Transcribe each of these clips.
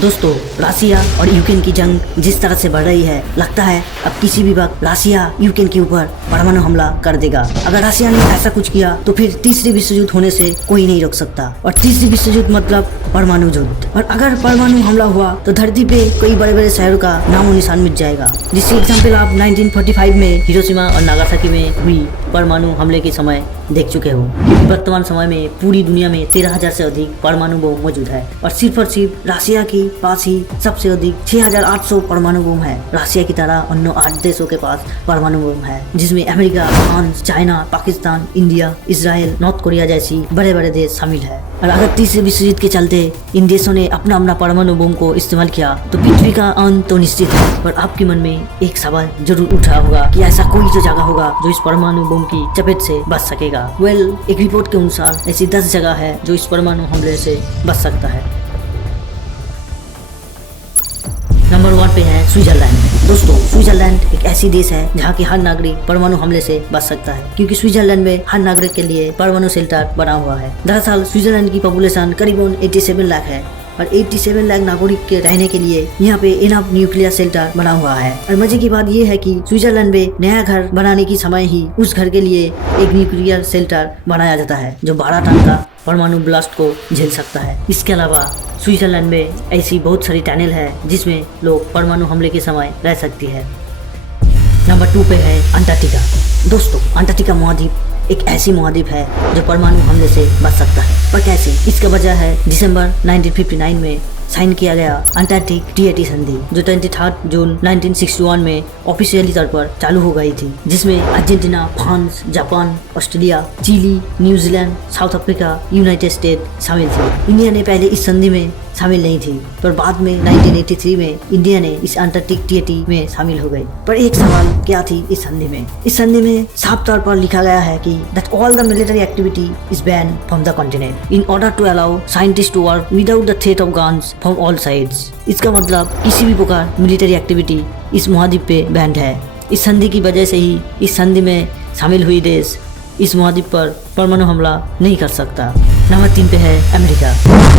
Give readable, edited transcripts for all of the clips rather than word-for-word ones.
दोस्तों, रसिया और यूक्रेन की जंग जिस तरह से बढ़ रही है, लगता है अब किसी भी वक्त रसिया यूक्रेन के ऊपर परमाणु हमला कर देगा। अगर रसिया ने ऐसा कुछ किया तो फिर तीसरी विश्व युद्ध होने से कोई नहीं रोक सकता, और तीसरी विश्व युद्ध मतलब परमाणु युद्ध। और अगर परमाणु हमला हुआ तो धरती पे कई बड़े बड़े शहरों का नामो निशान मिट जाएगा, जिसकी एग्जाम्पल आप 1945 में हिरोशिमा और नागासाकी में हुई परमाणु हमले के समय देख चुके हो। वर्तमान समय में पूरी दुनिया में 13,000 से अधिक परमाणु बम मौजूद है, और सिर्फ रसिया के पास ही सबसे अधिक 6,800 परमाणु बम है। रसिया की तरह अन्य 8 देशों के पास परमाणु बम है, जिसमें America, France, China, Pakistan, India, Israel, north Korea जैसी बड़े बड़े देश शामिल है। और अगर तीसरे विश्व युद्ध के चलते इन देशों ने अपना अपना परमाणु बम को इस्तेमाल किया तो पृथ्वी का अंत तो निश्चित है। पर आपके मन में एक सवाल जरूर उठ रहा होगा कि ऐसा कोई तो जगह होगा जो इस परमाणु बम की चपेट से बच सकेगा। एक रिपोर्ट के अनुसार ऐसी 10 जगह है जो इस परमाणु हमले से बच सकता है। नंबर 1 पे है स्विट्जरलैंड। दोस्तों, स्विट्जरलैंड एक ऐसी देश है जहाँ की हर नागरिक परमाणु हमले से बच सकता है, क्योंकि स्विट्जरलैंड में हर नागरिक के लिए परमाणु शेल्टर बना हुआ है। दरअसल स्विट्जरलैंड की पॉपुलेशन करीबन 87 लाख है, और 87 लाख नागरिक के रहने के लिए यहाँ पे इनफ न्यूक्लियर शेल्टर बना हुआ है। और मजे की बात ये है कि स्विट्जरलैंड में नया घर बनाने की समय ही उस घर के लिए एक न्यूक्लियर शेल्टर बनाया जाता है, जो 12 टन का परमाणु ब्लास्ट को झेल सकता है। इसके अलावा स्विट्जरलैंड में ऐसी बहुत सारी टनल है जिसमें लोग परमाणु हमले के समय रह सकती है। नंबर 2 पे है अंटार्कटिका। दोस्तों, अंटार्कटिका महाद्वीप एक ऐसी महाद्वीप है जो परमाणु हमले से बच सकता है। पर कैसे? इसका वजह है दिसंबर 1959 में साइन किया गया अंटार्कटिक ट्रीटी संधि, जो 23 जून 1961 में ऑफिशियली तौर पर चालू हो गई थी, जिसमें Argentina, France, Japan, Australia, Chile, New Zealand, South Africa, United State शामिल थे। इंडिया ने पहले इस संधि में शामिल नहीं थी, पर बाद में 1983 में इंडिया ने इस अंटार्कटिक ट्रीटी में शामिल हो गई। पर एक सवाल क्या थी इस संधि में? इस संधि में साफ तौर पर लिखा गया है कि that all the military activity is ban from the continent in order to allow scientist to work without the threat of guns from all sides. इसका मतलब किसी भी प्रकार मिलिट्री एक्टिविटी इस महाद्वीप पे बैंड है। इस संधि की वजह से ही इस संधि में शामिल हुई देश इस महाद्वीप पर परमाणु हमला नहीं कर सकता। नंबर 3 पे है अमेरिका।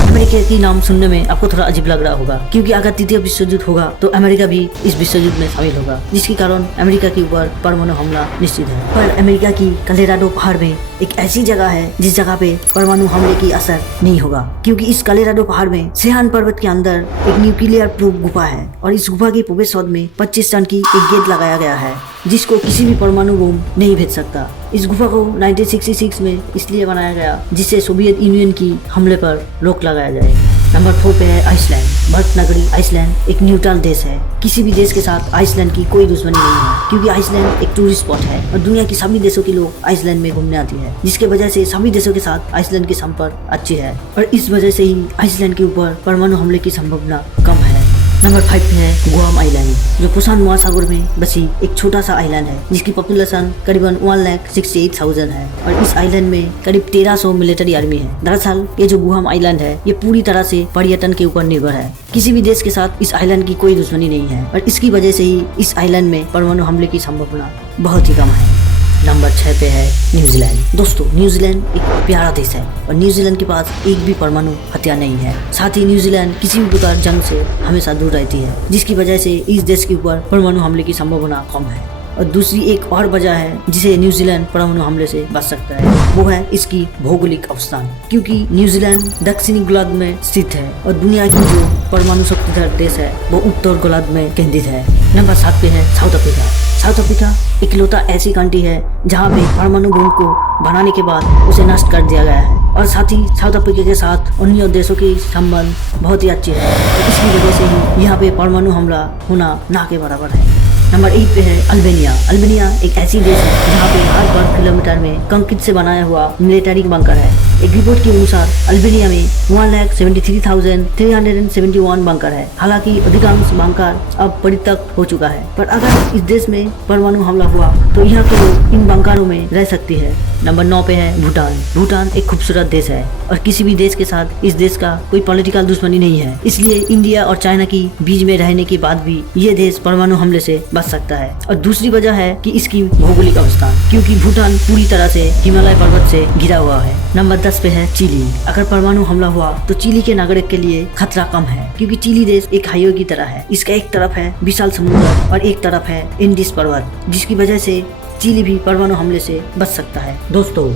अमेरिका की नाम सुनने में आपको थोड़ा अजीब लग रहा होगा, क्योंकि अगर तृतीय विश्व युद्ध होगा तो अमेरिका भी इस विश्व युद्ध में शामिल होगा, जिसके कारण अमेरिका के ऊपर परमाणु हमला निश्चित है। पर अमेरिका की कोलोराडो पहाड़ में एक ऐसी जगह है जिस जगह पे परमाणु हमले की असर नहीं होगा, क्योंकि इस कोलोराडो पहाड़ में सिहान पर्वत के अंदर एक न्यूक्लियर प्रूफ गुफा है, और इस गुफा के प्रवेश पथ में 25 टन की एक गेट लगाया गया है, जिसको किसी भी परमाणु बम नहीं भेज सकता। इस गुफा को 1966 में इसलिए बनाया गया जिससे सोवियत यूनियन की हमले पर रोक लगाया जाए। नंबर 4 पे है आइसलैंड। बर्फ नगरी आइसलैंड एक न्यूट्रल देश है। किसी भी देश के साथ आइसलैंड की कोई दुश्मनी नहीं है, क्योंकि आइसलैंड एक टूरिस्ट स्पॉट है और दुनिया की सभी देशों के लोग आइसलैंड में घूमने आती है, जिसके वजह से सभी देशों के साथ आइसलैंड की संपर्क अच्छी है, और इस वजह से ही आइसलैंड के ऊपर परमाणु हमले की संभावना कम है। नंबर 5 पे है गुआम आइलैंड, जो प्रशांत महासागर में बसी एक छोटा सा आइलैंड है, जिसकी पॉपुलेशन करीबन 1,68,000 है, और इस आइलैंड में करीब 1300 मिलिट्री आर्मी है। दरअसल ये जो गुआम आइलैंड है ये पूरी तरह से पर्यटन के ऊपर निर्भर है। किसी भी देश के साथ इस आइलैंड की कोई दुश्मनी नहीं है, और इसकी वजह से ही इस आइलैंड में परमाणु हमले की संभावना बहुत ही कम है। नंबर 6 पे है न्यूजीलैंड। दोस्तों, न्यूजीलैंड एक प्यारा देश है, और न्यूजीलैंड के पास एक भी परमाणु हथियार नहीं है। साथ ही न्यूजीलैंड किसी भी प्रकार जंग से हमेशा दूर रहती है, जिसकी वजह से इस देश के ऊपर परमाणु हमले की संभावना कम है। और दूसरी एक और वजह है जिसे न्यूजीलैंड परमाणु हमले से बच सकता है, वो है इसकी भौगोलिक अवस्थान, क्योंकि न्यूजीलैंड दक्षिणी गोलार्ध में स्थित है, और दुनिया की जो परमाणु शक्तिधर देश है वो उत्तर गोलार्ध में केंद्रित है। नंबर 7 पे है साउथ अफ्रीका। साउथ अफ्रीका इकलौता ऐसी कंट्री है जहाँ पे परमाणु बम को बनाने के बाद उसे नष्ट कर दिया गया है, और साथ ही साउथ अफ्रीका के साथ अन्य देशों के संबंध बहुत ही अच्छे हैं, और इसकी वजह से ही यहाँ पे परमाणु हमला होना ना के बराबर है। नंबर 8 पे है अल्बानिया। अल्बानिया एक ऐसी देश है जहाँ पे हर वर्ग किलोमीटर में कंक्रीट से बनाया हुआ मिलिट्री बंकर है। एक रिपोर्ट के अनुसार अल्बानिया में 1,73,371 बंकर है। हालांकि अधिकांश बंकर अब परित्यक्त हो चुका है, पर अगर इस देश में परमाणु हमला हुआ तो यहाँ के लोग इन बंकरों में रह सकती है। नंबर 9 पे है भूटान। भूटान एक खूबसूरत देश है, और किसी भी देश के साथ इस देश का कोई पॉलिटिकल दुश्मनी नहीं है, इसलिए इंडिया और चाइना की बीच में रहने के बाद भी ये देश परमाणु हमले से बच सकता है। और दूसरी वजह है कि इसकी भौगोलिक अवस्था, क्योंकि भूटान पूरी तरह से हिमालय पर्वत से घिरा हुआ है। नंबर 10 पे है चिली। अगर परमाणु हमला हुआ तो चिली के नागरिक के लिए खतरा कम है, क्योंकि चिली देश एक हाईवे की तरह है। इसका एक तरफ है विशाल समुद्र और एक तरफ है एंडीज पर्वत, जिसकी वजह से चिली भी परमाणु हमले से बच सकता है। दोस्तों,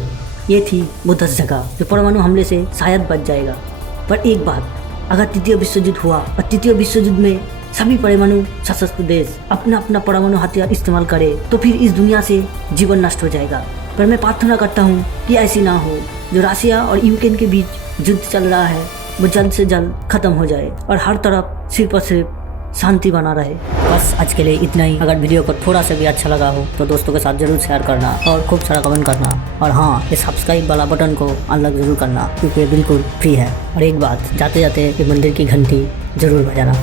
ये थी वो 10 जगह जो परमाणु हमले से शायद बच जाएगा। पर एक बात, अगर तृतीय विश्व युद्ध हुआ और तृतीय विश्व युद्ध में सभी परमाणु सशस्त्र देश अपना अपना परमाणु हथियार इस्तेमाल करे तो फिर इस दुनिया से जीवन नष्ट हो जाएगा। पर मैं प्रार्थना करता हूँ कि ऐसी ना हो। जो रशिया और यूक्रेन के बीच युद्ध चल रहा है वो जल्द से जल्द खत्म हो जाए और हर तरफ सिर्फ और सिर्फ शांति बना रहे। बस आज के लिए इतना ही। अगर वीडियो को थोड़ा सा भी अच्छा लगा हो तो दोस्तों के साथ जरूर शेयर करना और खूब सारा कमेंट करना। और हाँ, ये सब्सक्राइब वाला बटन को अनलॉक जरूर करना, क्योंकि ये बिल्कुल फ्री है। और एक बात, जाते जाते ये मंदिर की घंटी जरूर बजाना।